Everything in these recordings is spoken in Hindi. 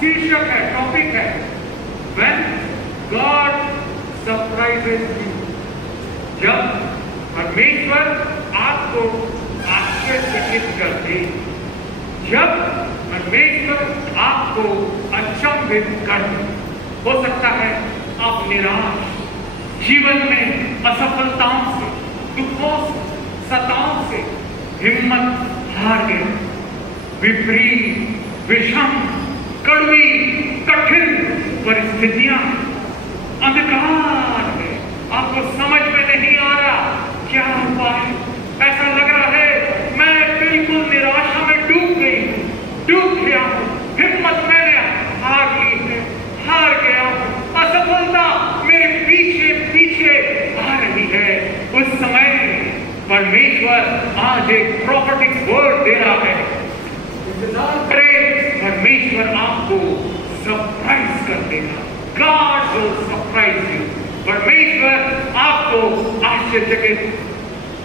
शीर्षक है, टॉपिक है, When God surprises you। जब परमेश्वर आपको आश्चर्यचकित कर दे, जब परमेश्वर आपको अचंभित कर दे। हो सकता है आप निराश, जीवन में असफलताओं से, दुखों से, सताओं से हिम्मत हार गए, विपरीत, विषम, कड़वी, कठिन परिस्थितियां, अंधकार है, आपको समझ में नहीं आ रहा क्या हुआ है। ऐसा लग रहा है मैं बिल्कुल निराशा में डूब गई हूं, डूब गया हूं, हिम्मत मैंने हार ली है, हार गया हूं, असफलता मेरे पीछे पीछे आ रही है। उस समय परमेश्वर आज एक प्रॉफिटिक वर्ड दे रहा है। परमेश्वर आपको सरप्राइज कर देगा। God will surprise you। परमेश्वर आपको आश्चर्यचकित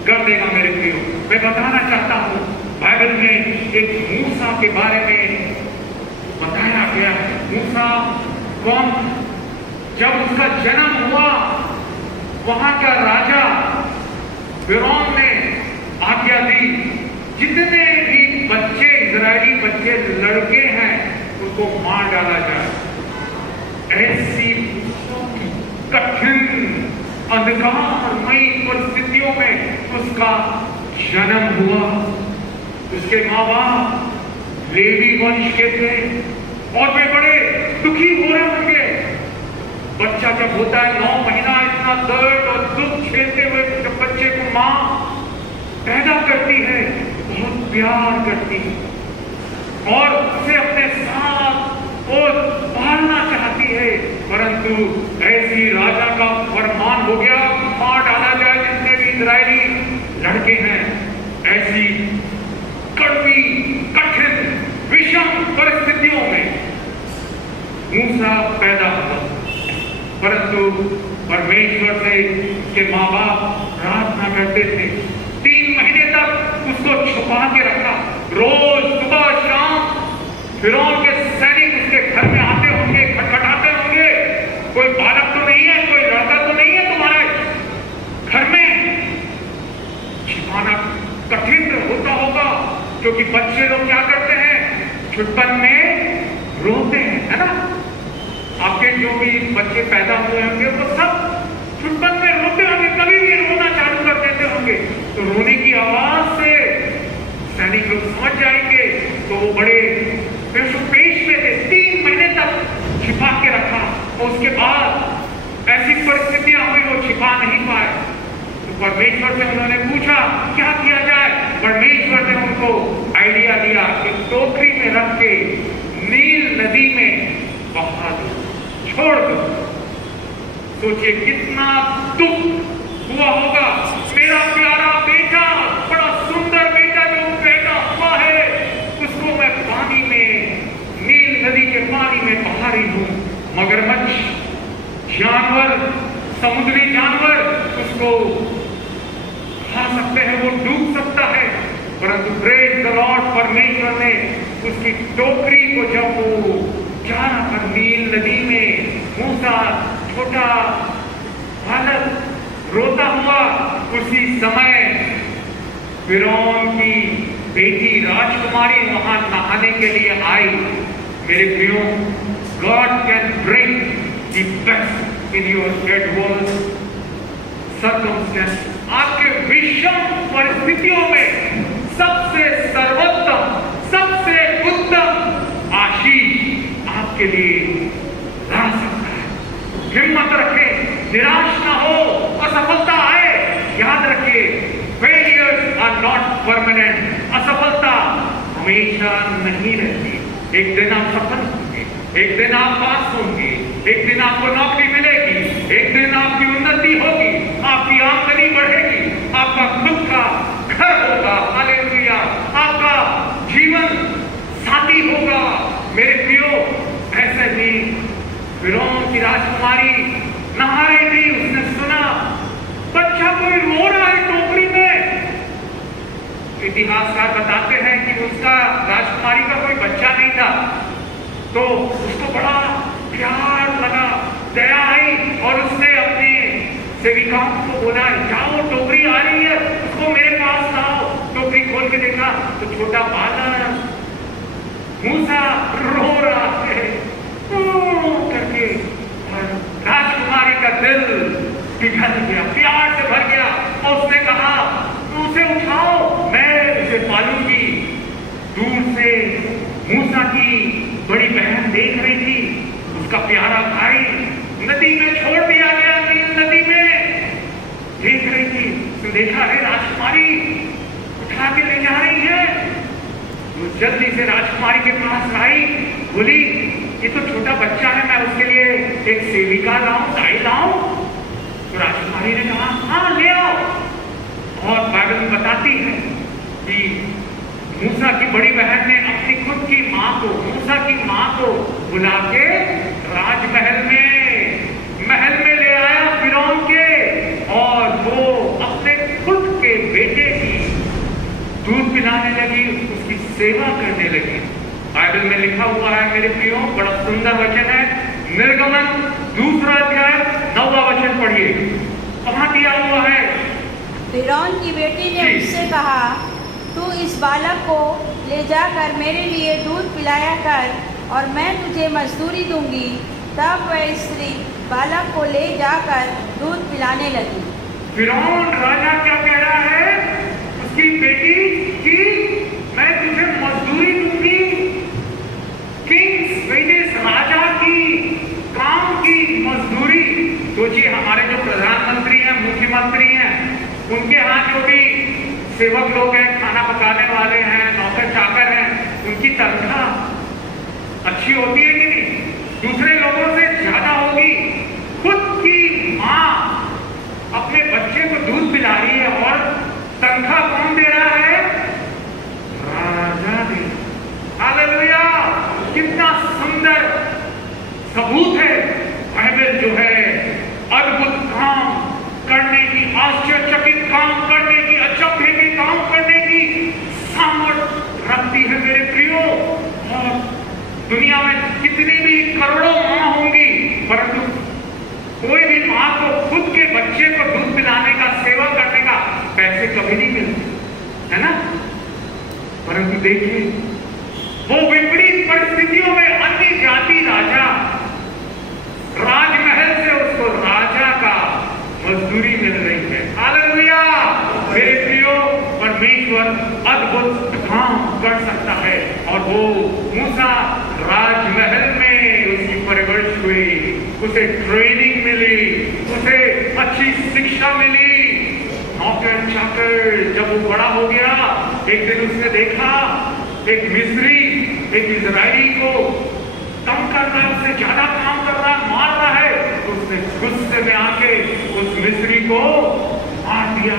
कर देगा। मेरे प्रियो, मैं बताना चाहता हूँ, बाइबल में एक मूसा के बारे में बताया गया है। मूसा कौन? जब उसका जन्म हुआ, वहां का राजा फिरौन ने आज्ञा दी, जितने भी बच्चे, इजरायली बच्चे, लड़के हैं, उनको मार डाला जाए। ऐसी कठिन अंधकारमयी परिस्थितियों में उसका जन्म हुआ। उसके माँ बाप लेवी वंश के थे और वे बड़े दुखी हो रहे होंगे। बच्चा जब होता है 9 महीना, इतना दर्द और दुख झेलते हुए जब बच्चे को माँ पैदा करती है, बहुत प्यार करती है और उसे अपने साथ और पालना चाहती है। परंतु ऐसी राजा का फरमान हो गया, मार डाला जाए जितने भी इजरायली लड़के हैं। ऐसी कड़वी, कठिन, विषम परिस्थितियों में मूसा पैदा हुआ। परंतु परमेश्वर से उसके माँ बाप प्रार्थना करते थे। 3 महीने तक उसको छुपा के रखा। रोज सुबह शाम फिरौन के सैनिक उसके घर में आते होंगे, खटखटाते होंगे, कोई बालक तो नहीं है, कोई लड़का तो नहीं है तुम्हारे घर में। छिपाना कठिन होता होगा, क्योंकि बच्चे लोग क्या करते हैं, छुटपन में रोते हैं, है ना। आपके जो भी बच्चे पैदा हुए होंगे वो सब छुटपन में रोते होंगे, कभी भी रोना चालू कर देते होंगे। तो रोने की आवाज से सैनिक लोग समझ जाएंगे, तो वो बड़े पेश में थे। 3 महीने तक छिपा के रखा और उसके बाद ऐसी परिस्थितियां हुई वो छिपा नहीं पाए। तो परमेश्वर से उन्होंने पूछा क्या किया जाए। परमेश्वर ने उनको आइडिया दिया कि टोकरी में रख के नील नदी में बहा दो, छोड़ दो। सोचिए कितना दुख हुआ होगा। मेरा प्यारा बेटा, बड़ा सुंदर बेटा जो पैदा हुआ है, उसको मैं पानी में, नील नदी के पानी में बहा रही हूं। मगरमच्छ, जानवर, समुद्री जानवर उसको खा सकते हैं, वो डूब सकता है। परंतु प्रेज द लॉर्ड, परमेश्वर ने उसकी टोकरी को जब वो जा रहा था नील नदी में, मूसा छोटा बालक रोता हुआ, उसी समय फिरौन की बेटी राजकुमारी वहां नहाने के लिए आई। मेरे प्रियो, God can bring the best in your adverse circumstance. आपके विषम परिस्थितियों में सबसे सर्वोत्तम, सबसे उत्तम आशीष आपके लिए ला सकता है। हिम्मत रखें, निराश ना हो। असफलता आए, याद रखिए, फेलियर्स आर नॉट परमानेंट। असफलता हमेशा नहीं रहती। एक दिन आप सफल होंगे, एक दिन आप पास होंगे, एक दिन आपको नौकरी मिलेगी, एक दिन आपकी उन्नति होगी, आपकी आमदनी बढ़ेगी, आपका खुद का घर होगा, हालेलुया, आपका जीवन साथी होगा। मेरे प्रियो, ऐसे ही फिरौन की राजकुमारी नहा रही थी, उसने सुना बच्चा कोई रो रहा है टोकरी में। इतिहासकार बताते हैं कि उसका, राजकुमारी का कोई बच्चा नहीं था। तो उसको बड़ा प्यार लगा, दया आई और उसने अपने सेविकाओं को बोला, जाओ टोकरी आ रही है, उसको मेरे पास लाओ। टोकरी खोल के देखा तो छोटा बालक मूसा रो रहा है करके, और राजकुमारी का दिल पिघल गया, प्यार से भर गया और उसने कहा, उसे उठाओ, मैं उसे पालूंगी। दूर से मूसा की बड़ी बहन देख रही थी, उसका प्यारा भाई नदी में छोड़ दिया गया, नदी में देख रही थी। तो देखा, अरे राजकुमारी उठा के ले जा रही है। वो जल्दी से राजकुमारी के पास आई, बोली, ये तो छोटा बच्चा है, मैं उसके लिए एक सेविका लाऊं, दाई लाऊं? तो राजकुमारी ने कहा, हाँ ले आओ। और बाइबल बताती है कि मूसा की बड़ी बहन ने अपनी खुद की माँ को, मूसा की माँ को बुला के राजमहल में ले आया फिरौन के, और वो अपने खुद के बेटे की दूध पिलाने लगी, उसकी सेवा करने लगी। बाइबल में लिखा हुआ है मेरे प्रियो, बड़ा सुंदर वचन है, निर्गमन 2 अध्याय 9वां वचन पढ़िए। वहां दिया हुआ है, फिरौन की बेटी ने उससे कहा, तू इस बालक को ले जाकर मेरे लिए दूध पिलाया कर और मैं तुझे मजदूरी दूंगी। तब वह स्त्री बालक को ले जाकर दूध पिलाने लगी। फिरौन राजा क्या कह रहा है उसकी बेटी की, मैं तुझे मजदूरी दूंगी। किंग्स वेजेस, राजा की काम की मजदूरी। सोचिए, हमारे जो प्रधानमंत्री हैं, मुख्यमंत्री हैं, उनके यहाँ जो भी सेवक लोग हैं, खाना पकाने वाले हैं, नौकर चाकर हैं, उनकी तनख्वाह अच्छी होती है कि नहीं? दूसरे लोगों से ज्यादा होगी। खुद की माँ अपने बच्चे को दूध पिला रही है और तनख्वाह कौन दे रहा है? राजा दे। हालेलुया! कितना सुंदर सबूत है। बाइबल जो है अद्भुत काम करने की, आश्चर्यचकित काम करने की, अचंभे के काम करने की सामर्थ रखती है मेरे प्रियो। और दुनिया में कितनी भी करोड़ों मां होंगी, परंतु कोई भी मां को खुद के बच्चे को दूध पिलाने का, सेवा करने का पैसे कभी नहीं मिलते, है ना? परंतु देखिए, वो विपरीत परिस्थितियों में अन्य जाति राजा राजमहल से उसको राजा का मजदूरी मिल रही है। हालेलुया! मेरे प्रियो, परमेश्वर अद्भुत काम कर सकता है। और वो मूसा राजमहल में उसकी परवरिश हुई, उसे ट्रेनिंग मिली, उसे अच्छी शिक्षा मिली। नौकर चाकर जब वो बड़ा हो गया, एक दिन उसने देखा एक मिस्री एक इजरायली को कम कर रहा है, उससे ज्यादा काम कर रहा है, मार रहा है, तो उसने गुस्से में आके उस मिस्री को मार दिया।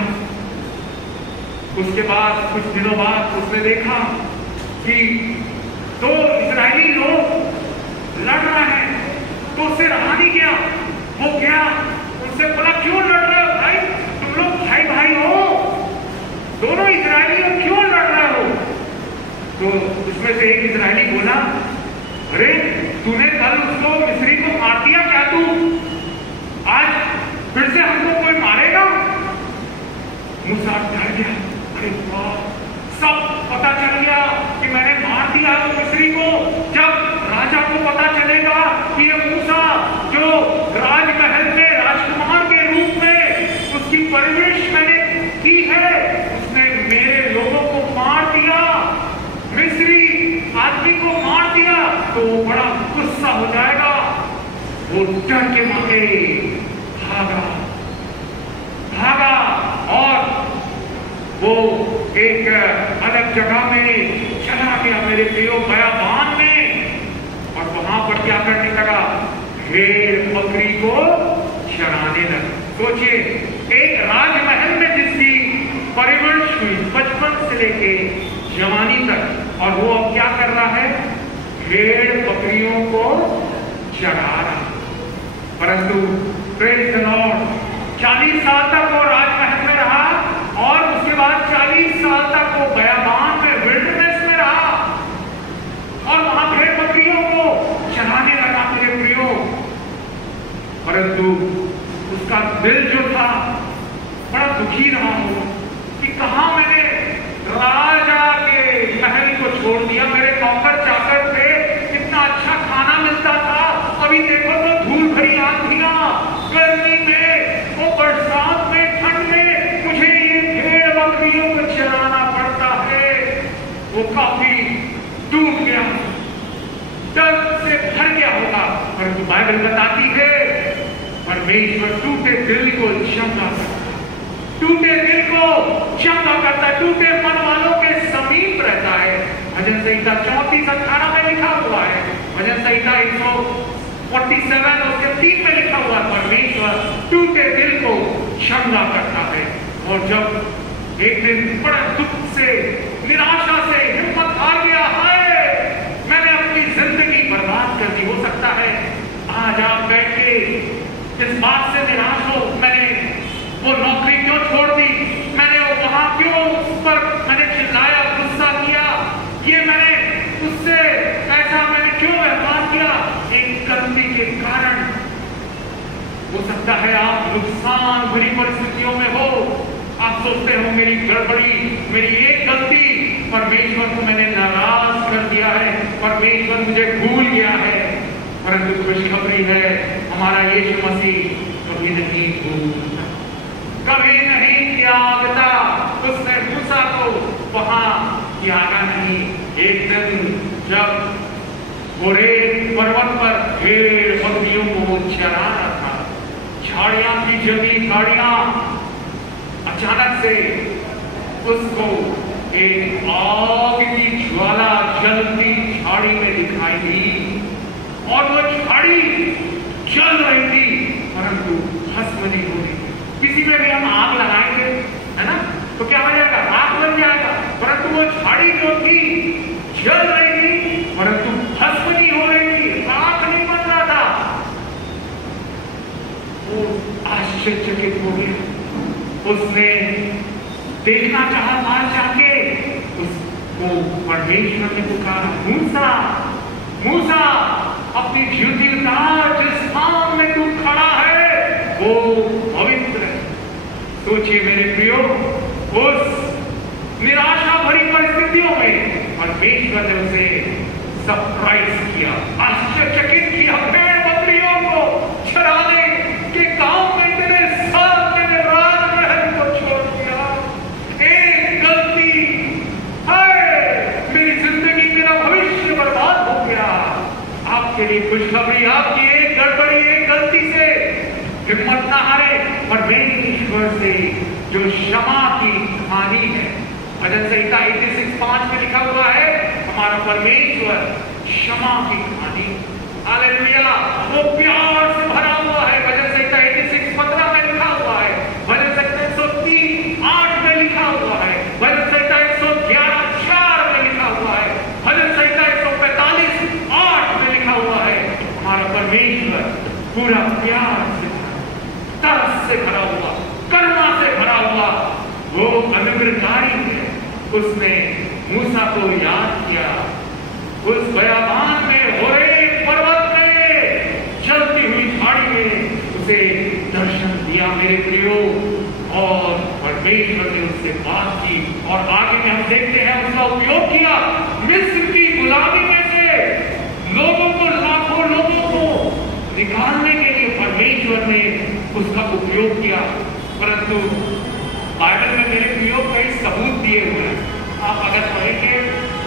उसके बाद कुछ दिनों बाद उसने देखा कि दो इजरायली लोग लड़ रहे हैं, तो उससे रहा नहीं गया। वो गया, उससे बोला, क्यों लड़ रहे हो भाई? तुम लोग भाई भाई हो, दोनों इजरायली हो, क्यों लड़ रहे हो? तो उसमें से एक इजरायली बोला, अरे तूने कल उसको मिस्री को मार दिया, क्या तू आज फिर से हमको कोई मारेगा? मूसा डर गया, अरे वाह, सब पता चल गया कि मैंने मार दिया वो मिस्री को। जब राजा को पता चलेगा कि ये मूसा जो राजमहल में राजकुमार के रूप में उसकी परवरिश मैंने की है, उसने मेरे लोगों को मार दिया, मिस्री आदमी को मार दिया, तो वो बड़ा गुस्सा हो जाएगा। वो डर के मारे भागा और वो एक अलग जगह में चला गया मेरे प्रियो, बयाबान में। और वहां पर क्या करने लगा? भेड़ बकरी को चराने लगा। सोचिए, एक राजमहल में जिसकी परवरिश हुई बचपन से लेके जवानी तक, और वो अब क्या कर रहा है? भेड़ बकरियों को चरा रहा। परंतु प्रेज़ द लॉर्ड, 40 साल तक वो राजमहल में रहा और उसके बाद 40 साल तक वो बयाबान में, विल्डरनेस में रहा और वहां भेड़ बकरियों को बड़ा दुखी रहा हूं कि कहां मैंने राजा के महल को छोड़ दिया। मेरे नौकर चाकर थे, कितना अच्छा खाना मिलता था, अभी देखो तो धूल भरी आंधियां, गर्मी में, वो बरसात में, ठंड में मुझे ये भेड़ बकरियों को चराना पड़ता है। वो काफी टूट गया, दर्द से भर गया होगा। परंतु बाइबल बताती है परमेश्वर टूटे दिल को चंगा करता, टूटे दिल को चंगा करता, टूटे मन वालों के समीप रहता है। भजन संहिता 34:18 में लिखा हुआ है, भजन संहिता 147 उसके 3 में लिखा हुआ है, परमेश्वर टूटे दिल को चंगा करता है। और जब एक दिन बड़ा दुख से, निराशा से हिम्मत हार गया है, मैंने अपनी जिंदगी बर्बाद कर दी, हो सकता है आज आप बैठ के इस बात से निराश हो, मैंने वो नौकरी क्यों छोड़ दी, मैंने वहां क्यों उस पर मैंने चिल्लाया, गुस्सा किया, ये मैंने उससे ऐसा मैंने क्यों व्यवहार किया, एक गलती के कारण। हो सकता है आप नुकसान भरी परिस्थितियों में हो, आप सोचते हो मेरी गड़बड़ी, मेरी एक गलती, परमेश्वर को मैंने नाराज कर दिया है, परमेश्वर मुझे भूल गया है। परंतु खुशखबरी है, हमारा यीशु मसीह कभी नहीं भूलता, कभी नहीं त्यागता। उसने मूसा को वहां त्यागा नहीं। एक दिन जब होरेब पर्वत पर भेड़ बकरियों को चरा रहा था, झाड़ियां की जमी झाड़ियां, अचानक से उसको एक आग की ज्वाला जलती झाड़ी में दिखाई दी और वो झाड़ी जल रही थी परंतु भस्म नहीं हो रही। किसी में भी हम आग लगाएंगे, है ना, तो क्या हो जाएगा, राख बन जाएगा। परंतु वो झाड़ी जो थी जल रही थी परंतु भस्म नहीं हो रही थी, राख नहीं बन रहा था। वो आश्चर्यचकित हो गया, उसने देखना चाहा बाहर जाके, उसको परमेश्वर ने पुकारा, मूसा मूसा, अपनी ज्योति उतार, जिस स्थान में तू खड़ा है वो पवित्र है। सोचिए मेरे प्रियो, उस निराशा भरी परिस्थितियों में परमेश्वर ने उसे सरप्राइज किया, आश्चर्यचकित किया। भेड़ बकरियों को चराने के काम में तेरे साथ मैंने राजमहल को छोड़ दिया। एक गलती है, मेरी जिंदगी, मेरा भविष्य बर्बाद हो गया। आपके लिए खुशखबरी, आपकी एक गड़बड़ी, एक गलती से हिम्मत ना हारे, परमेश्वर से जो क्षमा की कहानी है, भजन संहिता 86:5 में लिखा हुआ है, हमारा परमेश्वर क्षमा की कहानी, हालेलुया, वो प्यार से भरा हुआ है। भजन संहिता 86:15 में लिखा हुआ है, भजन संहिता 103:8 में लिखा हुआ है, भजन संहिता 111:4 में लिखा हुआ है, भजन संहिता 145:8 में लिखा हुआ है। हमारा परमेश्वर पूरा प्यार से, तरस से भरा हुआ, करुणा से भरा हुआ वो अनुग्रहकारी है। उसने मूसा को याद किया, उस बयाबान में, होरेब पर्वत में, जलती हुई झाड़ी में उसे दर्शन दिया मेरे प्रियो, और परमेश्वर ने उससे बात की और आगे में हम देखते हैं उसका उपयोग किया। मिस्र की गुलामी में से लोगों को, लाखों लोगों को निकालने के लिए परमेश्वर ने उसका उपयोग किया। परंतु बाइबल में मेरे प्रियो कई सबूत दिए हुए हैं। आप अगर पढ़ेंगे,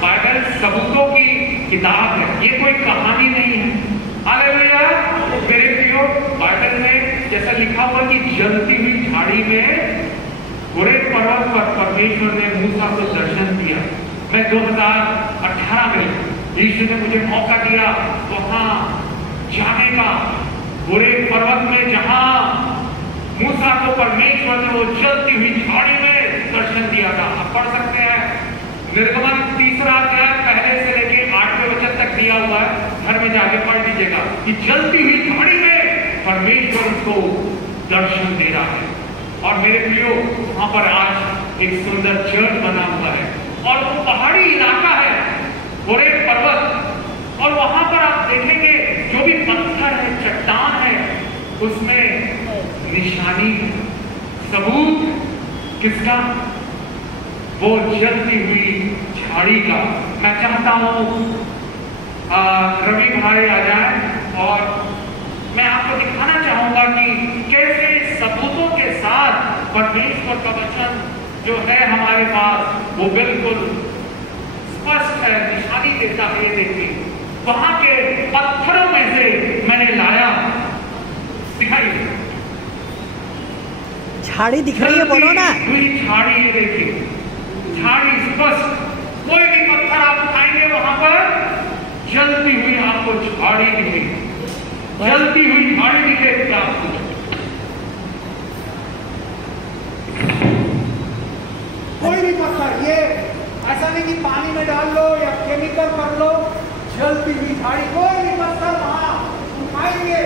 बाइबल सबूतों की किताब है, ये कोई कहानी नहीं है। हालेलुया मेरे प्रियो, बाइबल में जैसा लिखा हुआ कि जलती हुई झाड़ी में होरेब पर्वत पर परमेश्वर ने मूसा को दर्शन दिया। मैं 2018 में यीशु ने मुझे मौका दिया वहां जाने का, होरेब पर्वत में जहां मूसा को परमेश्वर ने वो जलती हुई झाड़ी में दर्शन दिया था। आप पढ़ सकते हैं, निर्गमन 3 अध्याय पहले से लेके 8वें वचन तक दिया हुआ है, घर में जाके पढ़ लीजिएगा कि जलती हुई झाड़ी में परमेश्वर उसको दर्शन दे रहा है। और मेरे प्रियो, वहां पर आज एक सुंदर चर्च बना हुआ है और वो पहाड़ी इलाका है, होरेब पर्वत, और वहां पर आप देखेंगे जो भी पत्थर है, चट्टान है, उसमें निशानी, सबूत किसका? वो जलती हुई झाड़ी का। मैं चाहता हूं रवि भाई आ जाए और मैं आपको दिखाना चाहूंगा कि कैसे सबूतों के साथ परमेश्वर का वचन जो है हमारे पास वो बिल्कुल स्पष्ट है, निशानी देता है। ये देखिए, वहां के पत्थरों में से मैंने लाया, दिखाइए झाड़ी दिख रही है, बोलो ना। झाड़ी, ये देखिए झाड़ी स्पष्ट, कोई भी पत्थर आप उठाएंगे वहां पर जलती हुई आपको झाड़ी दिखेगी, जलती हुई झाड़ी दिखेगी आपको। कोई भी पत्थर, ये ऐसा नहीं कि पानी में डाल लो या केमिकल कर लो, जलती हुई झाड़ी, कोई भी पत्थर वहां उठाएंगे,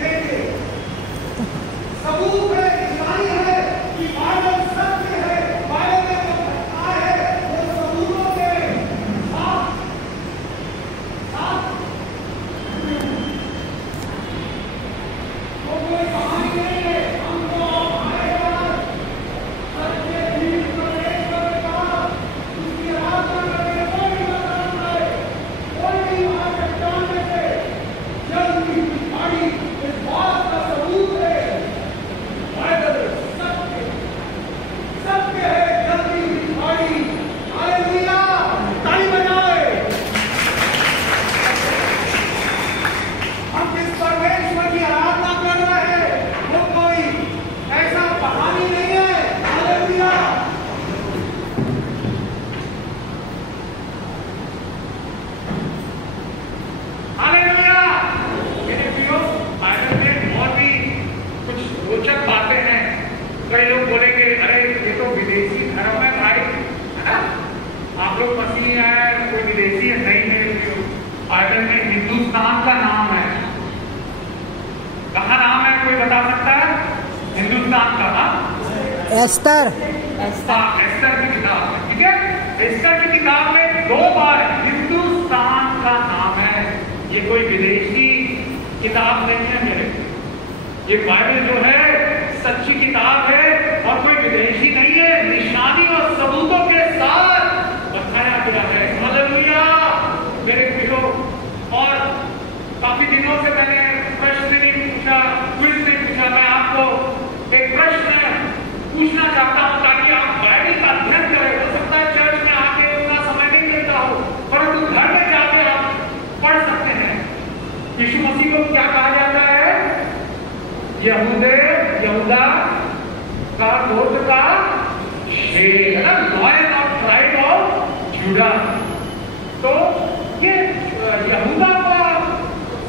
देखिए सबूत है, निशानी है कि बाइबल सत्य है, बाइबल में जो घटना है वो सबूतों के साथ वो कोई कहानी नहीं है। हमको आएगा सत्य भी परमेश्वर का, उसकी आराधना करके कोई भी मकान है, कोई भी वहां चट्टान में से जलती हुई झाड़ी इस बात का सबूत है। बाइबल सत्य है, जलती हुई झाड़ी। हालेलुया, ताली बजाओ। हम जिस परमेश्वर की आराधना कर रहे हैं वो कोई ऐसा कहानी नहीं है। हालेलुया। हालेलुया। मेरे प्रियो, बाइबल में और भी कुछ रोचक बातें हैं। कई लोग बोलेंगे अरे ये तो विदेशी धर्म है भाई, है ना, आप लोग मसीही हैं, कोई विदेशी है। नहीं मेरे प्रियो, बाइबल में हिंदुस्तान का नाम है। कहाँ नाम है, कोई बता सकता है? हिंदुस्तान का नाम एस्तर। एस्तर की किताब है, ठीक है। एस्तर की किताब में 2 बार हिंदुस्तान का नाम है। ये कोई विदेशी किताब नहीं है मेरे, ये बाइबल जो है सच्ची किताब है और कोई विदेशी नहीं है। निशानी और सबूतों के साथ बताया गया है। हालेलुया मेरे प्रियो। और काफी दिनों से मैंने प्रश्न नहीं पूछा, क्विज नहीं पूछा। मैं आपको एक प्रश्न पूछना चाहता हूं ताकि आप बाइबल का अध्ययन करें। हो सकता है चर्च में आके उतना समय नहीं मिलता हो, परंतु घर में जाके आप पढ़ सकते हैं। यीशु मसीह को क्या कहा जाता है? यहूदा का गोत्र का शेर, है ना, lion of tribe of JUDA. तो ये यहूदा का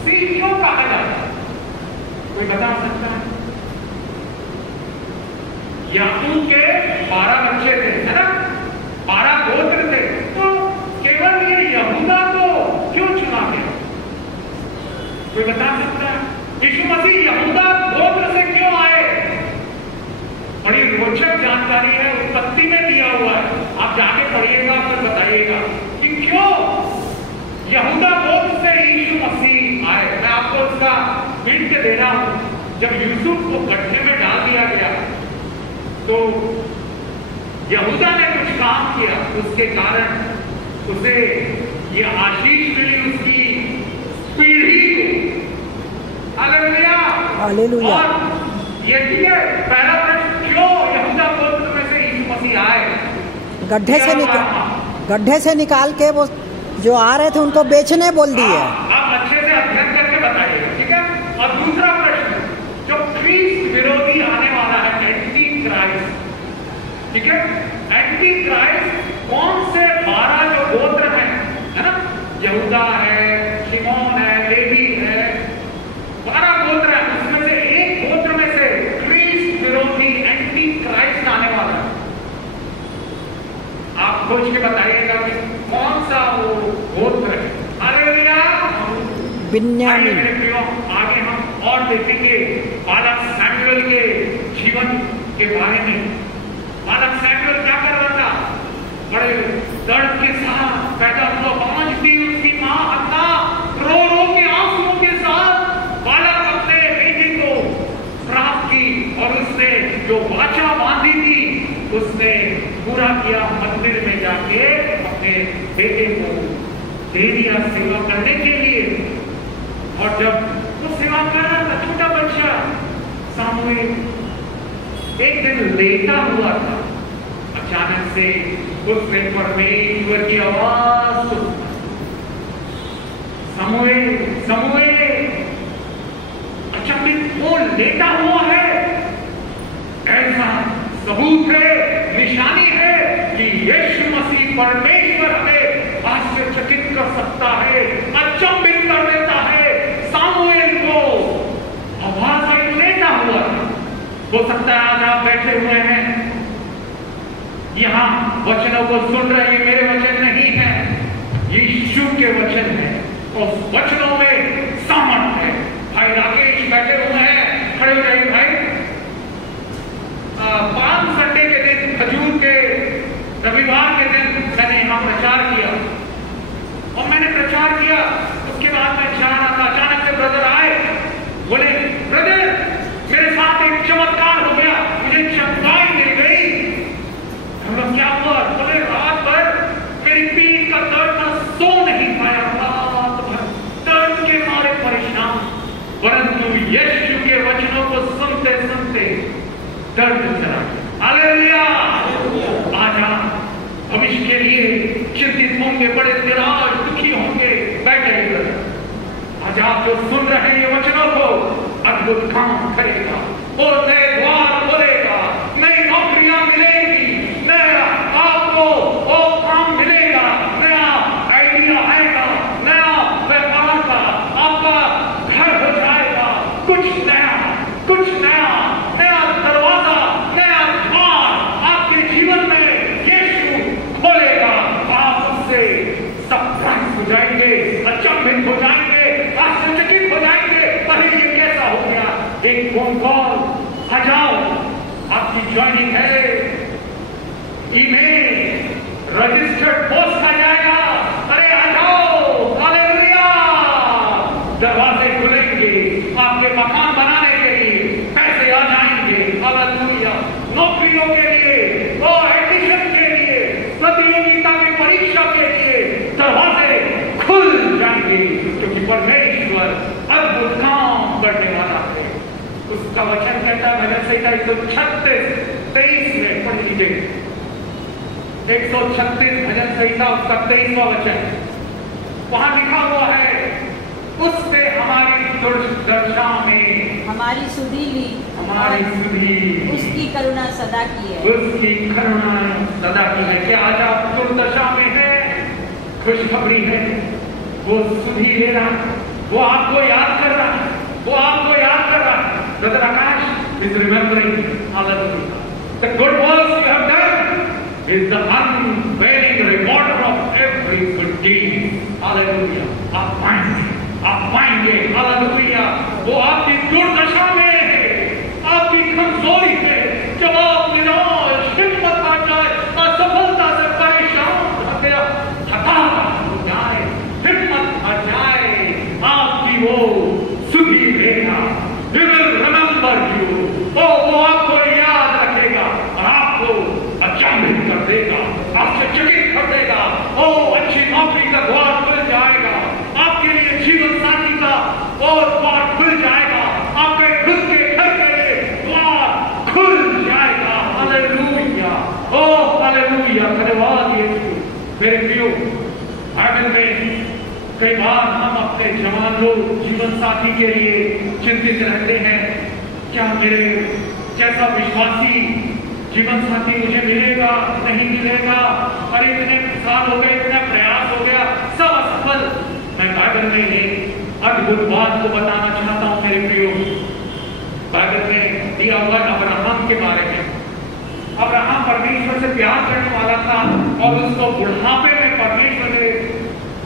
सिंह क्यों कहा जाता है? कोई बता सकता है? याकूब के 12 बच्चे थे, है ना, 12 गोत्र थे, तो केवल ये यहूदा को क्यों चुना गया? कोई बता सकता है? यीशु मसीह यहूदा गोत्र से क्यों आए? बड़ी रोचक जानकारी है, उत्पत्ति में दिया हुआ है। आप जाके पढ़िएगा फिर बताइएगा कि क्यों यहूदा गोत्र से यीशु मसीह आए। मैं आपको उसका हिंट दे रहा हूं। जब यूसुफ को गड्ढे में डाल दिया गया तो यहूदा ने कुछ काम किया, उसके कारण उसे ये आशीष मिली उसकी पीढ़ी को। हालेलुया। हालेलुया। और ये ठीक है, पहला प्रश्न, क्यों यहूदा गोत्र में से यीशु मसीह आए? गड्ढे से निकाल के वो जो आ रहे थे उनको बेचने बोल दिए। आप अच्छे से अध्ययन करके बताइएगा, ठीक है। और दूसरा प्रश्न, जो ख्रीस्त विरोधी आने वाला है, एंटी क्राइस्ट, ठीक है, एंटी क्राइस्ट कौन से 12 जो गोत्र हैं, है ना, यहूदा है, शिमोन है, लेवी है, 12 गोत्र है, उसमें से एक गोत्र में से ख्रीस्त विरोधी एंटी क्राइस्ट आने वाला है। आप खोज के बताइएगा कि कौन सा वो गोत्र है। हालेलुया। बिन्यामीन। मेरे प्रियो, आगे हम और देखेंगे बालक सैमुएल के जीवन के बारे में। बालक सैमुएल क्या कर रहा था? बड़े दर्द के साथ पैदा हुआ, 5 दिन उसकी मां हन्ना रो रो के आंसुओं के साथ बालक अपने बेटे को प्राप्त की और उसने जो वाचा बांधी थी उसने पूरा किया, मंदिर में जाके अपने बेटे को दे दिया सेवा करने के लिए। और जब वो सेवा कर रहा था, छोटा बच्चा सामूहिक एक दिन लेटा हुआ था, अचानक से उसने परमेश्वर की आवाज सुनी, समूएल समूएल। अचंभित वो लेटा हुआ है, ऐसा सबूत है, निशानी है कि यीशु मसीह परमेश्वर हमें आश्चर्यचकित कर सकता है, अचंभित कर देता है। सामुएल को आवाज आई, लेटा हुआ था। हो सकता है आज आप बैठे हुए हैं, यहां वचनों को सुन रहे हैं, मेरे वचन नहीं है, यीशु के वचन है। उस वचनों में सामर्थ है। भाई राकेश बैठे हुए हैं, खड़े हो जाइए भाई। पाम संडे के दिन, खजूर के रविवार के दिन मैंने यहां प्रचार किया, और मैंने प्रचार किया, उसके बाद मैं जा रहा था, अचानक से ब्रदर आए, बोले ब्रदर मेरे साथ एक चमत्कार हो गया, मुझे चंगाई मिल गई। हम क्या हुआ? बोले रात भर मेरी पीठ का दर्द था, सो नहीं पाया, रात भर दर्द के मारे परेशान, परंतु यीशु के वचनों को सुनते सुनते दर्द चला। हालेलुया। आज आप भविष्य के लिए चिंतित होंगे, बड़े निराश दुखी होंगे, बैठे हुए। आज आप जो सुन रहे हैं ये वचनों को, अद्भुत काम करेगा, और नए द्वार खोलेगा, नई नौकरियां मिलेगी, नया आपको वो काम मिलेगा, नया आइडिया आएगा, नया व्यापार का आपका घर हो जाएगा, कुछ नया, कुछ नया, नया दरवाजा, नया द्वार आपके जीवन में यीशु खोलेगा। आप उससे सरप्राइज हो जाएंगे, अचंभित हो जाएंगे, आश्चर्यचकित हो जाएंगे। अरे ये कैसा हो गया? एक फोन कॉल, आ जाओ, आपकी ज्वाइनिंग है, ईमेल, रजिस्टर्ड पोस्ट आ जाएगा, अरे आ जाओ, हालेलुया। दरवाजे खुलेंगे आपके मकान बनाने के लिए, पैसे आ जाएंगे, हालेलुया। नौकरियों के लिए, और एडमिशन के लिए, प्रतियोगिता की परीक्षा के लिए दरवाजे खुल जाएंगे, क्योंकि परमेश्वर अद्भुत काम करने वाला है। उसका वचन कहता है, भजन संहिता 136:23 में पढ़ लीजिए, 136 भजन संहिता उसका 23वां वचन, वहां लिखा हुआ है, उसने हमारी दुर्दशा में हमारी सुधि ली, हमारी सुधि, उसकी करुणा सदा की है, उसकी करुणा सदा की है। क्या आज आप दुर्दशा में है? खुशखबरी है, वो सुधि ले रहा है, वो आपको याद कर रहा है, वो आपको याद कर रहा है। Brother Akash is remembering, hallelujah. The good works you have done is the unveiling reward of every good deed, hallelujah. आप पाएंगे, hallelujah. वो आपकी दुर्दशा में है, आपकी कमजोरी है, जब आप निराश, हिम्मत आ जाए, असफलता से परेशान, हताश हो जाए, हिम्मत आ जाए, आपकी वो सुधि लेगा, He will remember you. वो आपको याद रखेगा, और आपको अचंभित कर देगा, आश्चर्यचकित कर देगा। ओ अच्छी नौकरी का द्वार खुल जाएगा, आपके लिए जीवन साथी का और द्वार खुल जाएगा, आपके खुद के घर के लिए द्वार खुल जाएगा। हालेलुया, ओ हालेलुया, धन्यवाद यीशु। मेरे प्रियो, बाइबल में कई बार हम अपने जवान लोग, जीवन साथी के लिए चिंतित रहते हैं, क्या मेरे जैसा विश्वासी जीवन साथी मुझे मिलेगा, नहीं मिलेगा, अरे इतने साल हो गए, इतना प्रयास हो गया, सब असफल। मैं बाइबल में एक अद्भुत बात को बताना चाहता हूं मेरे प्रियो। बाइबल में दिया हुआ अब्राहम के बारे में। अब्राहम परमेश्वर से प्यार करने वाला था, और उसको बुढ़ापे में परमेश्वर ने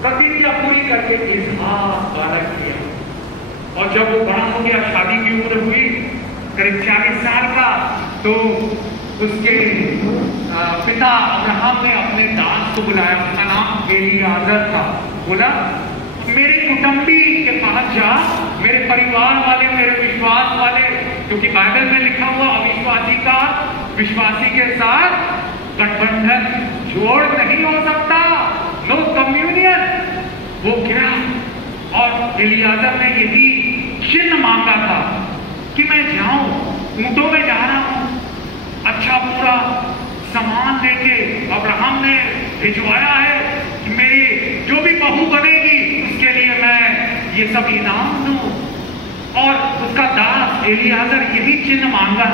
प्रतिज्ञा पूरी करके इसहाक बालक किया। और जब वो बड़ा हो गया, शादी की उम्र हुई, करीब 40 साल का, तो उसके पिता अब्राहम ने अपने दास को बुलाया, उसका नाम एलीआजर था। बोला, मेरे कुटुंबी के पास जा, मेरे परिवार वाले, मेरे विश्वास वाले, क्योंकि बाइबल में लिखा हुआ अविश्वासी का विश्वासी के साथ गठबंधन जोड़ नहीं हो सकता, नो कम्युनियन। वो क्या, और इलियाजर ने यही चिन्ह मांगा था कि मैं जाऊं, ऊंटों में जा रहा हूं, अच्छा पूरा सामान लेके अब्राहम ने भिजवाया है कि मेरी जो भी बहू बनेगी उसके लिए मैं ये सब इनाम दूं। और उसका दास इलियाजर यही चिन्ह मांगा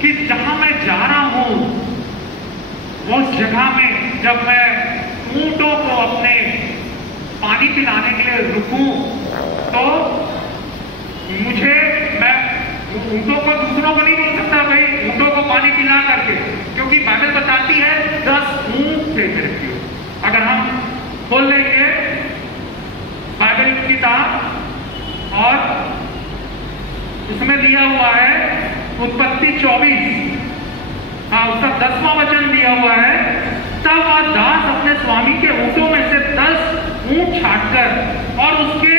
कि जहां मैं जा रहा हूं उस जगह में जब मैं ऊंटों को अपने पानी पिलाने के लिए रुकूं तो मुझे, मैं ऊंटों को दूसरों को नहीं बोल सकता भाई ऊंटों को पानी पिला करके, क्योंकि बाइबल बताती है 10 ऊंट थे मेरे प्रियो। अगर हम खोल लेंगे बाइबल की किताब और उसमें दिया हुआ है उत्पत्ति 24, हाँ उसका 10वां वचन दिया हुआ है, तब वह दास अपने स्वामी के ऊंटों में से 10 ऊंट छाटकर और उसके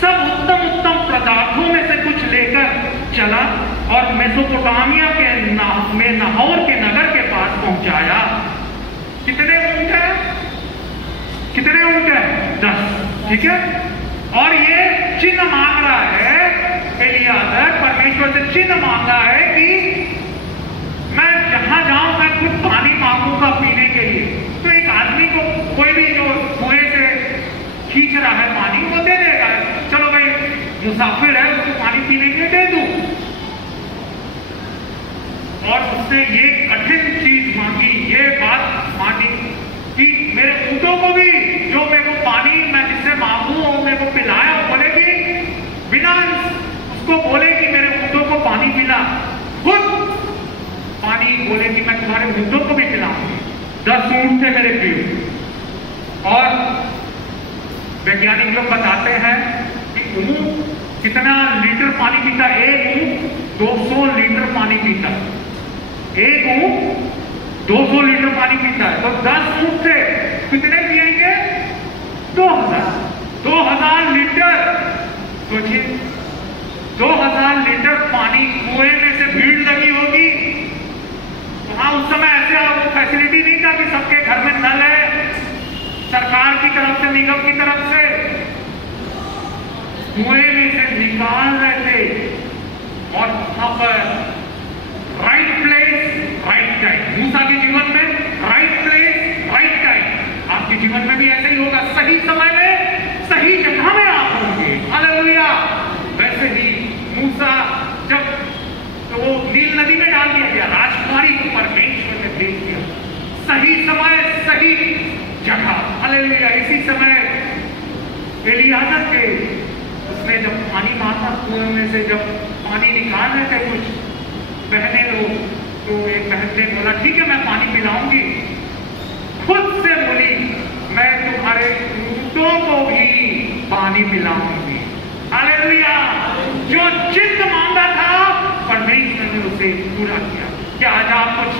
सब उत्तम उत्तम पदार्थों में से कुछ लेकर चला और मेसोपोटामिया के में नाहोर के नगर के पास पहुंचाया। कितने ऊंट है? कितने ऊंट है? 10, ठीक है। और ये चिन्ह मांग रहा है इलियाजर, परमेश्वर से चिन्ह मांगा है कि मैं जहां जाऊं मैं कुछ पानी मांगूंगा पीने के लिए। तो एक आदमी को कोई भी जो कुएं से खींच रहा है पानी वो दे देगा, चलो भाई मुसाफिर है उसको पानी पीने के लिए दे दूं। और उसने ये कठिन चीज मांगी, ये बात मांगी कि मेरे ऊंटों को भी जो मेरे को पानी मैं जिससे मांगू वो मेरे को पिलाया, बोले कि बिना उसको बोले कि मेरे ऊंटों को पानी पिला, खुद पानी बोले कि मैं तुम्हारे ऊंटों को भी पिलाऊंगी। 10 ऊंट थे मेरे प्रिय। और वैज्ञानिक लोग बताते हैं कि ऊंट कितना लीटर पानी पीता? एक ऊंट 200 लीटर पानी पीता, एक ऊंट 200 लीटर पानी पीता है। तो 10 ऊंट थे, कितने पिएंगे? 2000 लीटर। सोचिए 2000 लीटर पानी कुएं में से भीड़ लगी होगी। हाँ उस समय ऐसे वो फैसिलिटी नहीं था कि सबके घर में नल है सरकार की तरफ से, निगम की तरफ से, कुएं में से निकाल रहे थे। और वहां पर राइट प्लेस राइट टाइम, मूसा के जीवन में राइट प्लेस राइट टाइम, आपके जीवन में भी ऐसा ही होगा, सही समय में सही जगह में आप होंगे। हालेलुया। वैसे ही मूसा जब तो वो नील नदी में डाल दिया गया, राजकुमारी को परमेश्वर ने भेज दिया, सही समय सही जगह। हालेलुया। इसी समय इलियाजर के उसने जब पानी मांगा कुएं में से, जब पानी निकाल रहे थे कुछ बहने लोग, तो एक बहन ने बोला ठीक है मैं पानी पिलाऊंगी, खुद से बोली मैं तुम्हारे ऊंटों को भी पानी पिलाऊंगी। हालेलुया। जो चिन्ह मांगा था परमेश्वर ने उसे पूरा किया। क्या आज आप कुछ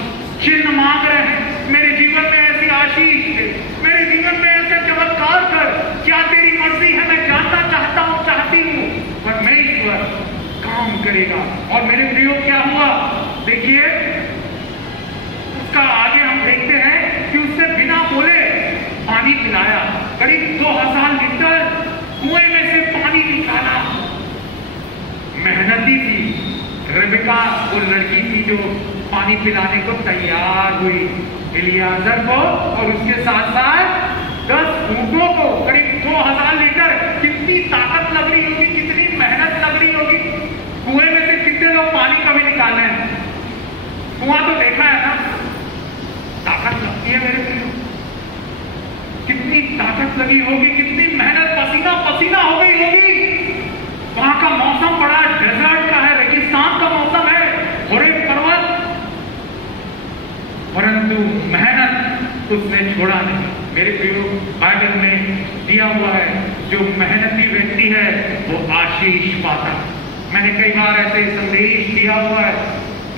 चिन्ह मांग रहे हैं? मेरे जीवन में ऐसी आशीष है, मेरे जीवन में ऐसा चमत्कार कर, क्या तेरी मर्जी है? मैं जानना चाहता हूं, चाहती हूं, परमेश्वर काम करेगा। और मेरे प्रियो क्या हुआ? देखिए उसका आगे हम देखते हैं कि उससे बिना बोले पानी पिलाया, करीब 2000 लीटर कुएं में से पानी निकाला। मेहनती थी रेबेका, वो लड़की थी जो पानी पिलाने को तैयार हुई इलियाजर को और उसके साथ साथ 10 ऊंटों को, करीब 2000 लीटर। कितनी ताकत लग रही होगी, कितनी मेहनत लग रही होगी। कुएं में से कितने लोग पानी कभी निकाले हैं? कुआं तो देखा है ना, ताकत लगती है मेरे प्रियो। कितनी ताकत लगी होगी, कितनी मेहनत, पसीना पसीना हो गई होगी। वहां का मौसम बड़ा डेजर्ट का है, रेगिस्तान का मौसम है, होरेब पर्वत, परंतु मेहनत उसने छोड़ा नहीं। मेरे प्रियो बाइबल में दिया हुआ है जो मेहनती व्यक्ति है वो आशीष पाता। मैंने कई बार ऐसे संदेश दिया हुआ है।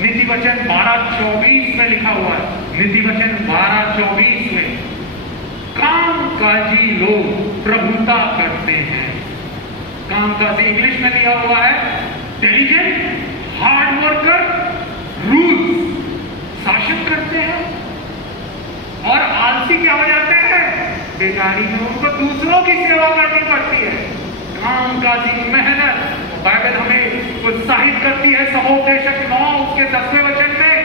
नीति वचन 12:24 में लिखा हुआ है, नीति वचन 12:24 में, कामकाजी लोग प्रभुता करते हैं। कामकाजी इंग्लिश में दिया हुआ है, इंटेलिजेंट हार्ड वर्कर रूल्स बेकारी में उनको दूसरों की सेवा करनी पड़ती है। काम काजी मेहनत। बाइबल हमें उत्साहित करती है, सबोपदेशक 9 उसके 10वें वचन में,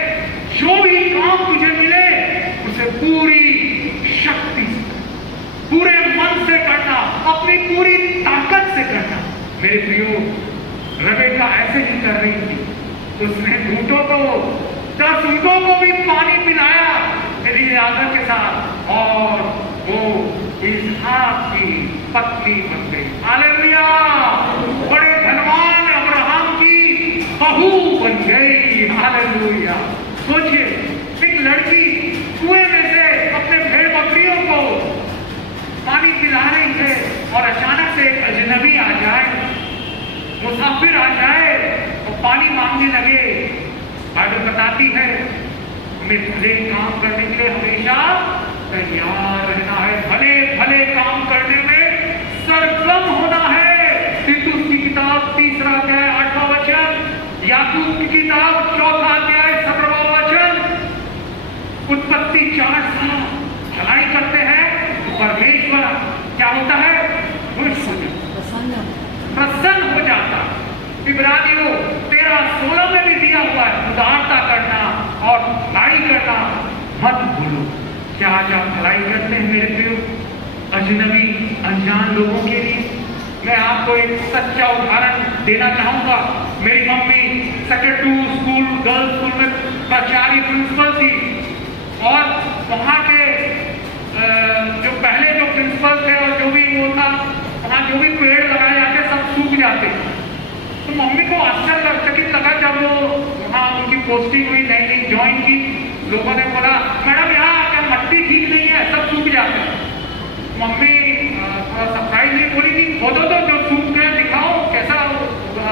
जो भी काम तुझे मिले उसे पूरी शक्ति से, पूरे मन से करना, अपनी पूरी ताकत से करना। मेरे प्रियो, रेबेका ऐसे ही कर रही थी। उसने ऊंटों को, 10 ऊंटों को भी पानी पिलाया एलीआजर के साथ, और वो इसहाक की पत्नी बन गई। हालेलुया! बड़े धनवान अब्राहम की बहू बन गई। हालेलुया! सोचिए, एक लड़की कुएं में से अपने भेड़ बकरियों को पानी पिला रही है और अचानक से एक अजनबी आ जाए, मुसाफिर आ जाए और पानी मांगने लगे। बाइबल बताती है हमें भले काम करने के लिए हमेशा तैयार रहना है, भले भले काम करने में सरगर्म होना है। तीतुस की किताब 3 अध्याय 8वां वचन, याकूब की किताब 4 अध्याय 17वां वचन, उत्पत्ति 4 भलाई करते हैं तो परमेश्वर क्या होता है? खुश हो जाता, प्रसन्न हो जाता। इब्रानियों 13:16 में भी दिया हुआ है, उदारता करना और भलाई करना मत भूलो। क्या आज आप भलाई करते हैं मेरे प्रियो? अजनबी अनजान लोगों के लिए मैं आपको एक सच्चा उदाहरण देना चाहूंगा। मेरी mummy secondary school, girls school में प्राचार्य प्रिंसिपल थी, और वहाँ के जो पहले जो प्रिंसिपल थे और जो भी वो था, वहाँ जो भी पेड़ लगाए जाते सब सूख जाते। तो मम्मी को आश्चर्यचकित लगा जब वो वहाँ उनकी पोस्टिंग हुई, नई नई ज्वाइन की। लोगों ने बोला, मैडम यहाँ क्या मट्टी ठीक नहीं है, सब सूख जाते हैं। मम्मी थोड़ा सरप्राइज नहीं, बोली कि खोदो तो जो सूख गए दिखाओ कैसा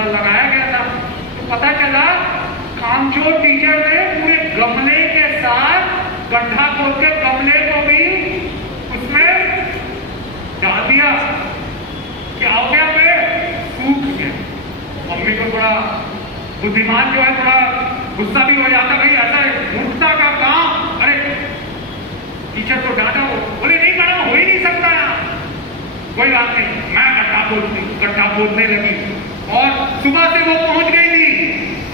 लगाया गया था। तो पता चला कामचोर टीचर ने पूरे गमले के साथ गड्ढा खोद के गमले को भी उसमें डाल दिया। क्या हो गया? पेड़ सूख गया। मम्मी को थोड़ा, बुद्धिमान जो है थोड़ा गुस्सा भी हो जाता, भाई ऐसा मूर्खता का काम। अरे टीचर को डांटा, हो बोले नहीं मैडम हो ही नहीं सकता यार। कोई बात नहीं, मैं गड्ढा खोदने लगी, और सुबह से वो पहुंच गई थी।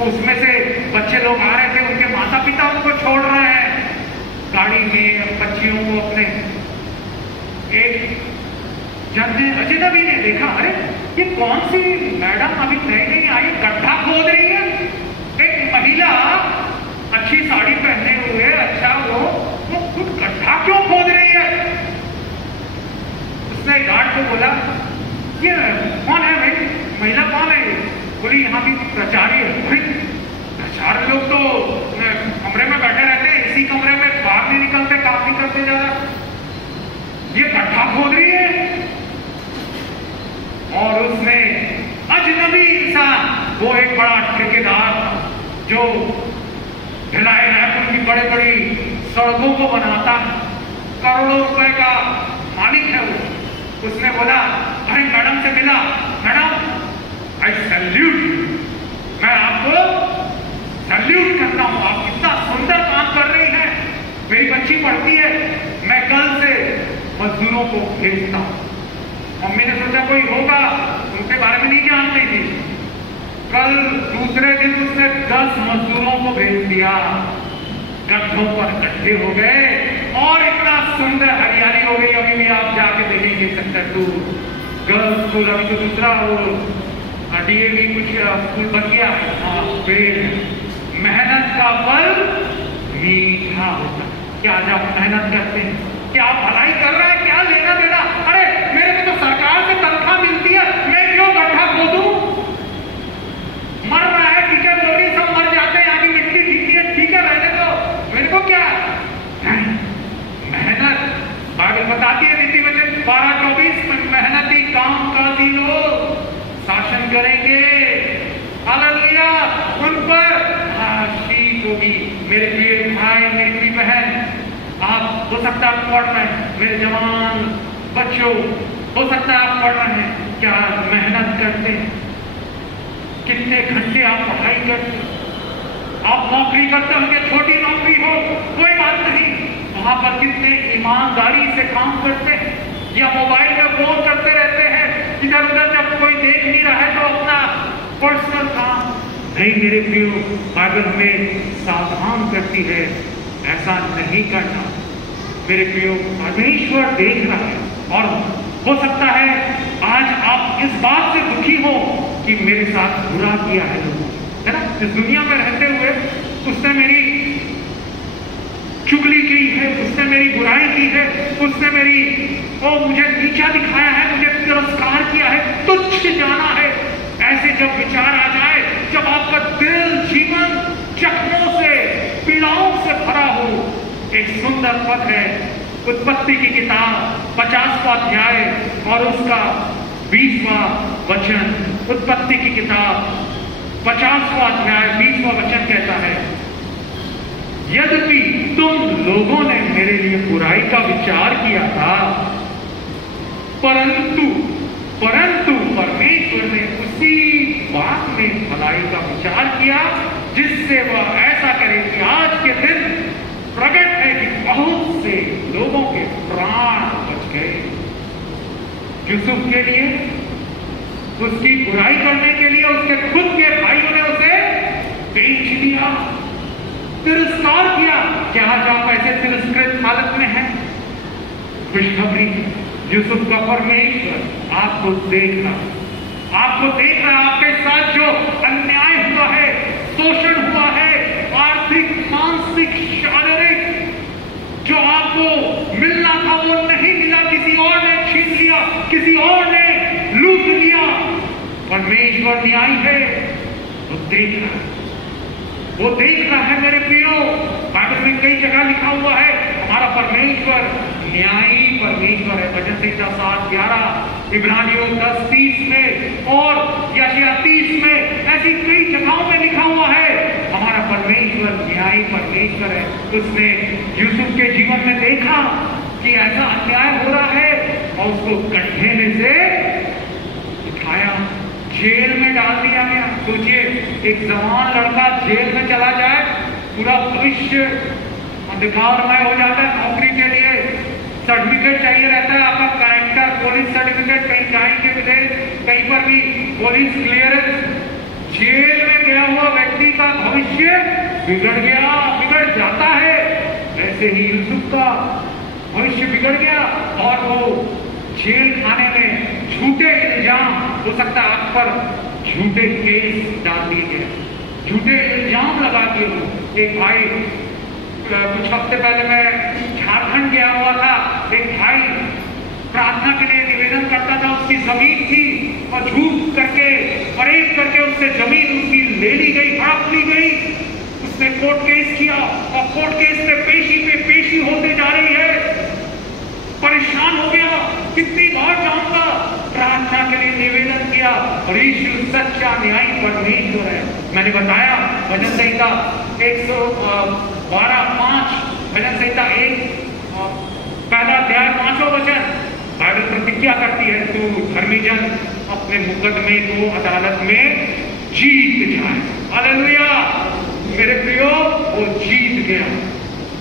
उसमें से बच्चे लोग आ रहे थे, उनके माता पिता उनको छोड़ रहे हैं गाड़ी में, बच्चियों को अपने। एक जन ने, अजनबी ने देखा, अरे ये कौन सी मैडम अभी नई नई आई, गड्ढा खोद रही है। एक महिला अच्छी साड़ी पहने हुए, अच्छा वो खुद गड्ढा क्यों खोद रही है? उसने गार्ड को बोला, ये कौन है भाई, महिला कौन है? बोली यहाँ की प्राचार्य है। प्राचार्य लोग तो कमरे में बैठे रहते हैं, इसी कमरे में बाहर नहीं निकलते, काम नहीं करते ज्यादा, ये गड्ढा खोद रही है। और उसने अजनबी इंसान, वो एक बड़ा ठेकेदार था जो ढलाई रायपुर की बड़ी बड़ी सड़कों को बनाता है, करोड़ों रुपए का मालिक है वो। उसने बोला, अरे मैडम से मिला, मैडम आई सैल्यूट, मैं आपको सैल्यूट करता हूँ, आप कितना सुंदर काम कर रही हैं। मेरी बच्ची पढ़ती है, मैं कल से मजदूरों को भेजता हूँ। मम्मी ने सोचा कोई होगा, उनके बारे में नहीं जानती थी। कल दूसरे दिन उसने 10 मजदूरों को भेज दिया, गड्ढों पर गड्ढे हो गए और इतना सुंदर हरियाली हो गई। अभी भी आप जाके देखेंगे सेक्टर 2 गर्ल्स स्कूल, अभी तो दूसरा वो डीएवी कुछ स्कूल बन गया। पेड़, मेहनत का फल मीठा होता है। क्या आज आप मेहनत करते हैं? क्या आप भलाई कर रहे हैं? क्या लेना देना? अरे मेरे को तो सरकार से तनख्वाह मिलती है, मैं क्यों गड्ढा खोदूं? मर रहा है, ठीक है, लोग सब मर जाते हैं, आगे मिट्टी ठीक है रहने दो, मेरे को क्या? मेहनत, बाइबल बताती है नीति वचन 12:24 में, मेहनती काम काजी लोग शासन करेंगे, हालेलुया, उन पर आशीष होगी। मेरे प्रिय भाई, मेरी बहन, आप हो सकता है पढ़ रहे हैं, मेरे जवान बच्चों हो सकता है आप पढ़ रहे हैं, क्या मेहनत करते हैं? कितने घंटे आप पढ़ाई करते हैं? आप नौकरी करते होंगे, छोटी नौकरी हो कोई बात नहीं, वहां पर कितने ईमानदारी से काम करते हैं। या मोबाइल में फोन करते रहते हैं, इधर उधर जब कोई देख नहीं रहा है तो अपना पर्सनल काम। नहीं मेरे प्रियो, बाइबल हमें सावधान करती है ऐसा नहीं करना। मेरे प्रियो, परमेश्वर देख रहा है और हो सकता है आज आप इस बात से दुखी हो कि मेरे साथ बुरा किया है लोगों, है ना, इस दुनिया में रहते हुए उसने मेरी चुगली की है, उसने मेरी बुराई की है, उसने मेरी मुझे नीचा दिखाया है, मुझे तिरस्कार किया है, तुच्छ जाना है। ऐसे जब विचार आ जाए, जब आपका दिल जीवन जख्मों से पीड़ाओं से भरा हो, एक सुंदर पद है उत्पत्ति की किताब 50वां अध्याय और उसका 20वां वचन। उत्पत्ति की किताब 50वां अध्याय 20वां वचन कहता है, यद्यपि तुम लोगों ने मेरे लिए बुराई का विचार किया था, परंतु परमेश्वर ने उसी बात में भलाई का विचार किया जिससे वह ऐसा करे कि आज के दिन प्रकट है कि बहुत से लोगों के प्राण बच गए। यूसुफ के लिए, उसकी बुराई करने के लिए उसके खुद के भाइयों ने उसे बेच दिया, तिरस्कार किया। क्या आज आप ऐसे तिरस्कृत हालत में हैं? खुशखबरी, यूसुफ का परमेश्वर आपको देख रहा, आपके साथ जो अन्याय हुआ है, शोषण हुआ है, आर्थिक, मानसिक, शारीरिक, जो आपको मिलना था वो नहीं मिला, किसी और ने छीन लिया, किसी और ने लूट लिया। परमेश्वर न्यायी है, वो देख रहा है, वो देख रहा है मेरे प्रियो। बाइबल में कई जगह लिखा हुआ है हमारा परमेश्वर न्यायी परमेश्वर है। भजन संहिता 7:11, इब्रानियों 10:30 में और यशायाह 30 में, ऐसी कई जगहों में लिखा हुआ है हमारा परमेश्वर न्यायी परमेश्वर है। उसने यूसुफ के जीवन में देखा कि ऐसा अन्याय हो रहा है और उसको गड्ढे में से उठाया, जेल में डाल दिया गया। सोचिए, एक जवान लड़का जेल में चला जाए, पूरा भविष्य अंधकारमय हो जाता है। नौकरी के लिए सर्टिफिकेट चाहिए रहता है, आपका कैरेक्टर, पुलिस सर्टिफिकेट, कहीं जाएंगे विदेश, कहीं पर भी पुलिस क्लियरेंस। जेल में गया हुआ व्यक्ति का भविष्य बिगड़ जाता है। ऐसे ही यूसुफ का भविष्य बिगड़ गया और वो जेल खाने में झूठे इल्जाम, हो सकता है आप पर झूठे केस डाल दिए गए, झूठे इल्जाम लगा दिए। एक भाई, कुछ हफ्ते पहले मैं झारखंड गया हुआ था, एक भाई प्रार्थना के लिए निवेदन करता था, उसकी जमीन थी और झूठ करके, फरेब करके उससे जमीन उसकी ले ली गई, हड़प ली गई। उसने कोर्ट केस किया और कोर्ट केस में पेशी पे पेशी होते जा रही है। परेशान हो गया, कितनी बार जाऊंगा, प्रार्थना के लिए निवेदन किया और यीशु सच्चा न्यायी परमेश्वर है। मैंने बताया भजन संहिता 112:5, भजन संहिता 1 पहला अध्याय 5वां वचन, बाइबल प्रतिज्ञा करती है, तू धर्मी जन अपने मुकदमे को अदालत में जीत जाए। हालेलुया मेरे प्रियो, वो जीत गया,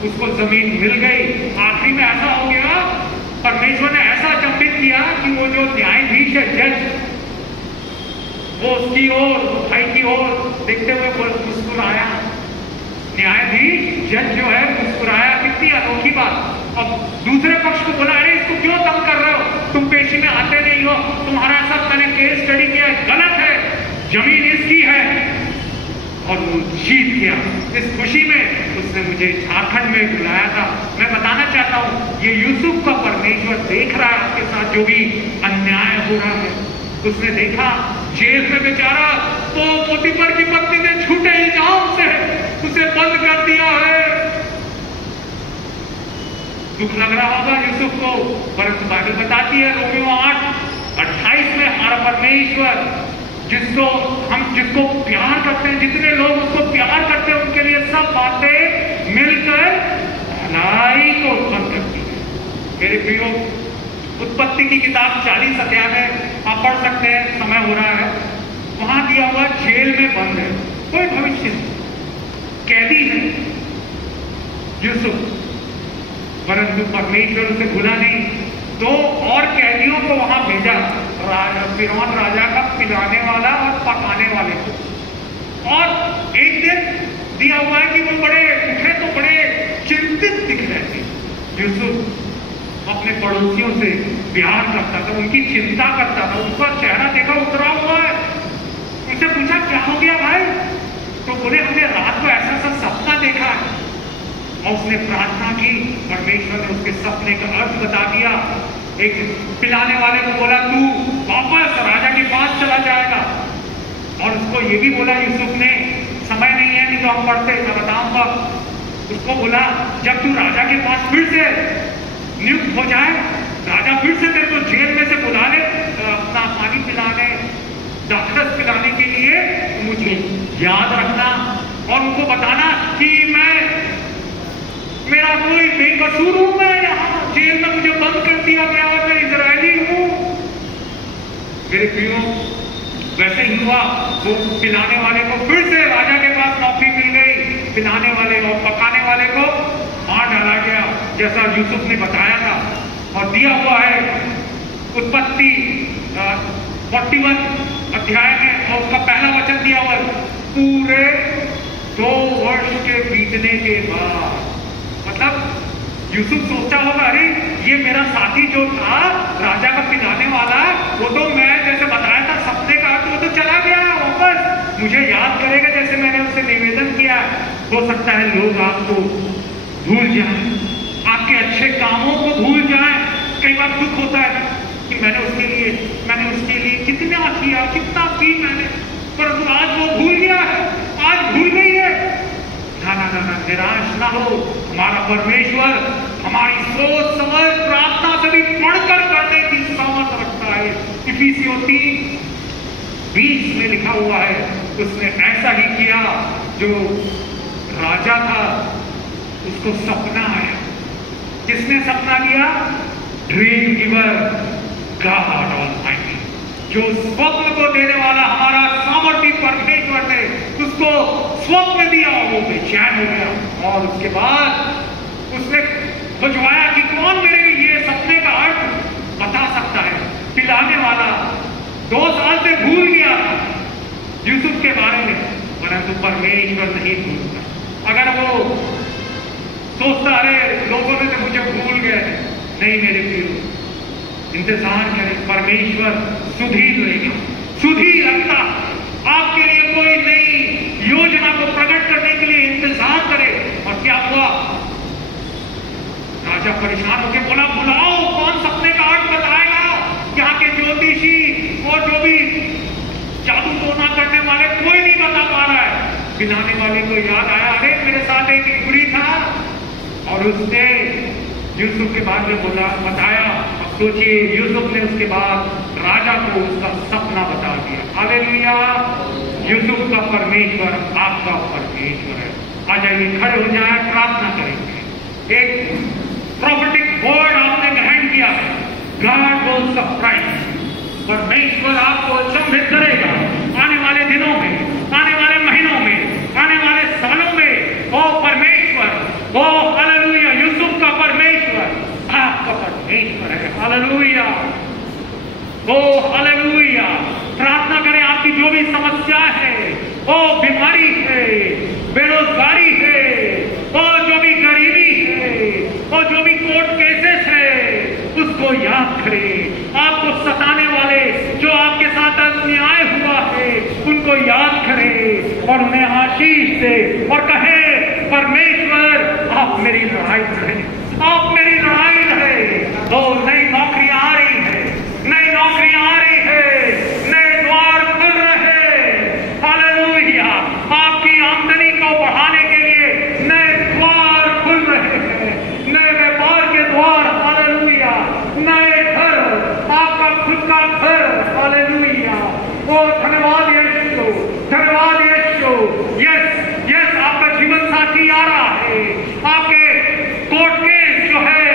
उसको जमीन मिल गई। आखिरी में ऐसा हो गया, परमेश्वर ने ऐसा चंपित किया कि वो जो न्यायाधीश है, जज, वो उसकी ओर, भाई की ओर देखते हुए मुस्कुराया। न्यायाधीश, जज जो है मुस्कुराया। कितनी अनोखी बात। अब दूसरे पक्ष को बोला, अरे इसको क्यों तंग कर रहे हो, तुम पेशी में आते नहीं हो, तुम्हारा सब मैंने केस स्टडी किया है, गलत है, जमीन इसकी है। और वो जीत गया। इस खुशी में उसने मुझे झारखंड में बुलाया था। मैं बताना चाहता हूं, ये यूसुफ का परमेश्वर देख रहा है आपके साथ जो भी अन्याय हो रहा है। उसने देखा जेल में बेचारा, तो पोतीफर की पत्नी ने झूठे इल्जाम से उसे बंद कर दिया है। दुख लग रहा होगा यूसुफ को, परंतु बाइबल बताती है रोमियो 8:28 में हमारा परमेश्वर जिसको प्यार करते हैं, जितने लोग उसको प्यार करते हैं, उनके लिए सब बातें मिलकर भलाई को उत्पन्न करती है। मेरे प्रियो, उत्पत्ति की किताब 40 अध्याय में आप पढ़ सकते हैं, समय हो रहा है। वहां दिया हुआ जेल में बंद है, कोई भविष्य नहीं, कैदी है यूसुफ, परंतु परमेश्वर उसे भूला नहीं। 2 और कैदियों को वहां भेजा, फिरौन राजा का पिलाने वाला और पकाने वाले को। और एक दिन दिया हुआ है कि वो बड़े उठे तो बड़े चिंतित दिख रहे थे। यूसुफ अपने पड़ोसियों से प्यार करता था, उनकी चिंता करता था, उनका चेहरा देखा उतरा हुआ है। उनसे पूछा क्या हो गया भाई? तो बोले हमने रात को ऐसा सा सपना देखा है। और उसने प्रार्थना की, परमेश्वर ने उसके सपने का अर्थ बता दिया। एक पिलाने वाले को बोला तू वापस राजा के पास चला जाएगा, और उसको ये भी बोला यूसुफ ने, समय नहीं है नहीं तो हम पढ़ते, मैं बताऊंगा। उसको बोला जब तू राजा के पास फिर से नियुक्त हो जाए, राजा फिर से तेरे को जेल में से बुला ले अपना पानी पिलाने, दाखरस पिलाने के लिए, मुझे याद रखना और उनको बताना कि मेरा कोई बेकसूर हूं, मैं यहाँ जेल में मुझे बंद कर दिया गया है, मैं इजरायली हूं। मेरे प्रियो, वैसे ही हुआ। वो पिलाने वाले को फिर से राजा के पास नौकरी मिल गई, पिलाने वाले और पकाने वाले को मार डाला गया, जैसा यूसुफ ने बताया था। और दिया हुआ है उत्पत्ति 41 अध्याय में, और उसका पहला वचन दिया हुआ है, पूरे 2 वर्ष के बीतने के बाद। मतलब यूसुफ सोचा होगा, अरे ये मेरा साथी जो था राजा का पिलाने वाला, वो तो मैं जैसे बताया था सपने का, तो वो तो चला गया वापस, मुझे याद करेगा जैसे मैंने उससे निवेदन किया। हो सकता है लोग आपको भूल जाएं, आपके अच्छे कामों को भूल जाएं। कई बार दुख होता है कि मैंने उसके लिए कितना किया, कितना की मैंने, परंतु आज वो भूल गया है, आज भूल गई है। ना ना ना ना, निराश ना हो। हमारा परमेश्वर हमारी सोच समझ प्रार्थना से भी बढ़कर करने की सामर्थ रखता है। इफिसियों 3:20 में लिखा हुआ है, उसने ऐसा ही किया। जो राजा था उसको सपना आया। किसने सपना लिया? ड्रीम गिवर गॉड ऑलमाइटी, जो स्वप्न को देने वाला हमारा सामर्थी परमेश्वर ने उसको स्वप्न दिया, वो बेचैन हो गया। और उसके बाद उसने बुझवाया कि कौन मेरे लिए सपने का अर्थ बता सकता है। पिलाने वाला 2 साल से भूल गया यूसुफ के बारे में, परंतु परमेश्वर नहीं भूलता। अगर वो सोचता अरे लोगों ने तो मुझे भूल गए, नहीं मेरे प्रियो, इंतजार करें, परमेश्वर सुधीर लेगा, सुधीर रखता। आपके लिए कोई नई योजना को प्रकट करने के लिए इंतजार करे। और क्या हुआ? राजा परेशान होकर बोला बुलाओ, कौन सपने का अर्थ बताएगा? यहाँ के ज्योतिषी और जो भी जादू टोना करने वाले कोई नहीं बता पा रहा है। पिलाने वाले को याद आया, अरे मेरे साथ एक इब्री था, और उसने यूसुफ के बारे में बोला, बताया। अब सोचिए, यूसुफ ने उसके बाद राजा को उसका सपना बता दिया। हालेलुया! यूसुफ का परमेश्वर आपका परमेश्वर है। आ जाइए, खड़े हो जाए, प्रार्थना करेंगे। एक प्रोफेटिक वर्ड आपने ग्रहण किया है, गॉड विल सरप्राइज। परमेश्वर आपको अचंभित करेगा आने वाले दिनों में, आने वाले महीनों में, आने वाले सालों में। ओ परमेश्वर, ओ हालेलुया! यूसुफ का परमेश्वर आपका परमेश्वर है। हालेलुया! ओ हालेलुया! प्रार्थना करें, आपकी जो भी समस्या है, ओ बीमारी है, बेरोजगारी है, और जो भी गरीबी है, और जो भी कोर्ट केसेस है, उसको याद करें। आपको सताने वाले जो आपके साथ अन्याय हुआ है, उनको याद करें और उन्हें आशीष दे और कहे, परमेश्वर आप मेरी लड़ाई लड़े, आप मेरी लड़ाई लड़े। तो नई नौकरियां आ रही है, नई नौकरियां आ रही है, नए द्वार खुल रहे। हालेलुया! आपकी आमदनी को बढ़ाने के लिए नए द्वार खुल रहे हैं, नए व्यापार के द्वार। हालेलुया! नए घर, आपका खुद का घर। हालेलुया! ओ धन्यवाद यीशु, धन्यवाद यीशु। यस यस, आपका जीवन साथी आ रहा है, आपके कोर्ट केस जो है,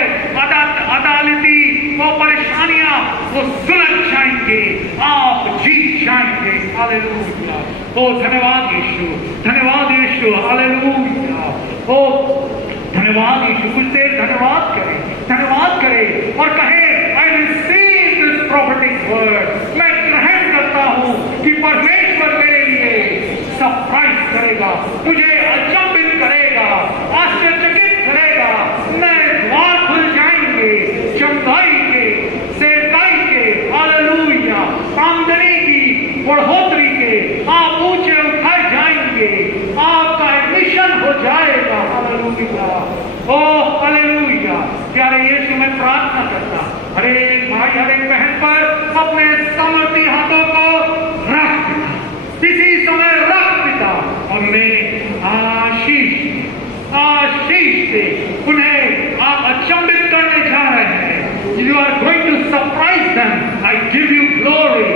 अदालती वो परेशानियां वो सुलझ जाएंगे, आप जीत जाएंगे। हालेलुया! ओ धन्यवाद यीशु, धन्यवाद यीशु। हालेलुया! ओ धन्यवाद यीशु। कुछ देर धन्यवाद करें, धन्यवाद करें और कहें, वर्ड। मैं ग्रहण करता हूँ कि परमेश्वर मेरे लिए सरप्राइज करेगा, मुझे अचंभित करेगा, आश्चर्यचकित करेगा। नए द्वार खुल जाएंगे, चंगाई के, सेवकाई के, हालेलुया, आमदनी की बढ़ोतरी के, आप ऊंचे उठाए जाएंगे, आपका एडमिशन हो जाएगा। हालेलुया, ओ हालेलुया। प्यारे यीशु, मैं प्रार्थना करता हर एक भाई हर एक बहन पर अपने सामर्थी हाथों को रख देता, इसी समय रख देता, और मैं आशीष से उन्हें आप अचंभित करने जा रहे हैं। You are going to surprise them. I give you glory.